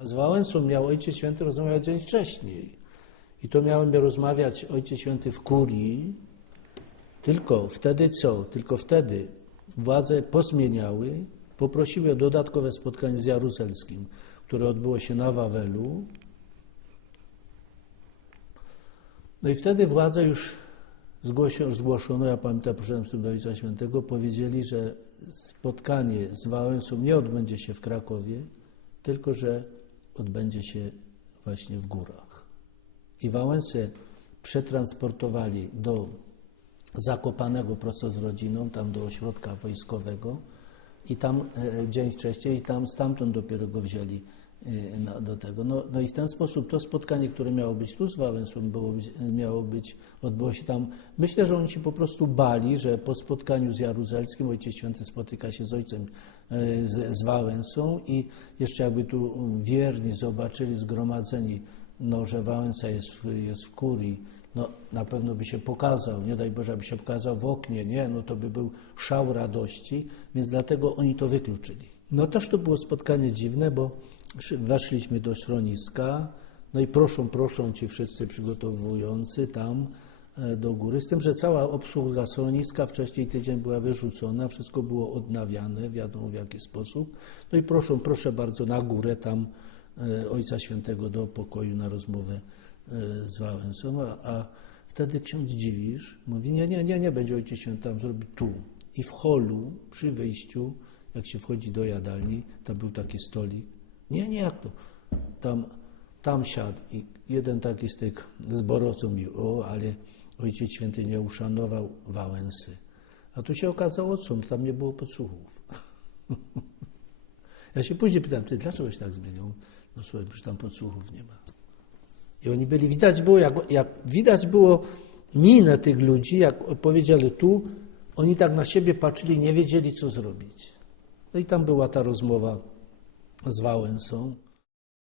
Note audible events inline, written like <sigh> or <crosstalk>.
Z Wałęsą miał Ojciec Święty rozmawiać dzień wcześniej. I to miałem rozmawiać Ojciec Święty w kurii, tylko wtedy co? Tylko wtedy władze pozmieniały, poprosiły o dodatkowe spotkanie z Jaruzelskim, które odbyło się na Wawelu. No i wtedy władze już zgłoszono, ja pamiętam, poszedłem z tym do Ojca Świętego, powiedzieli, że spotkanie z Wałęsą nie odbędzie się w Krakowie, tylko że odbędzie się właśnie w górach. I Wałęsę przetransportowali do Zakopanego prosto z rodziną, tam do ośrodka wojskowego i tam e, dzień wcześniej i tam stamtąd dopiero go wzięli na, do tego. No, no i w ten sposób to spotkanie, które miało być tu z Wałęsą, było, miało być, odbyło się tam. Myślę, że oni się po prostu bali, że po spotkaniu z Jaruzelskim Ojciec Święty spotyka się z Ojcem e, z, z Wałęsą i jeszcze jakby tu wierni zobaczyli zgromadzeni, no, że Wałęsa jest w, jest w kurii, no na pewno by się pokazał, nie daj Boże, aby się pokazał w oknie, nie, no to by był szał radości, więc dlatego oni to wykluczyli. No też to było spotkanie dziwne, bo weszliśmy do schroniska, no i proszą, proszą ci wszyscy przygotowujący tam e, do góry, z tym, że cała obsługa schroniska wcześniej tydzień była wyrzucona, wszystko było odnawiane, wiadomo w jaki sposób, no i proszą, proszę bardzo na górę tam e, Ojca Świętego do pokoju na rozmowę e, z Wałęsą, a, a wtedy ksiądz dziwisz, mówi, nie, nie, nie, nie będzie Ojciec Święty tam zrobi tu. I w holu, przy wyjściu, jak się wchodzi do jadalni, tam był taki stolik. Nie, nie, jak to? Tam, tam siadł i jeden taki z tych zborowców o, ale Ojciec Święty nie uszanował Wałęsy. A tu się okazało, co? Tam nie było podsłuchów. <laughs> Ja się później pytam, ty dlaczego się tak zmienił? No słuchaj, przecież tam podsłuchów nie ma. I oni byli, widać było, jak, jak widać było minę tych ludzi, jak powiedzieli tu, oni tak na siebie patrzyli, nie wiedzieli co zrobić. No i tam była ta rozmowa z Wałęsą.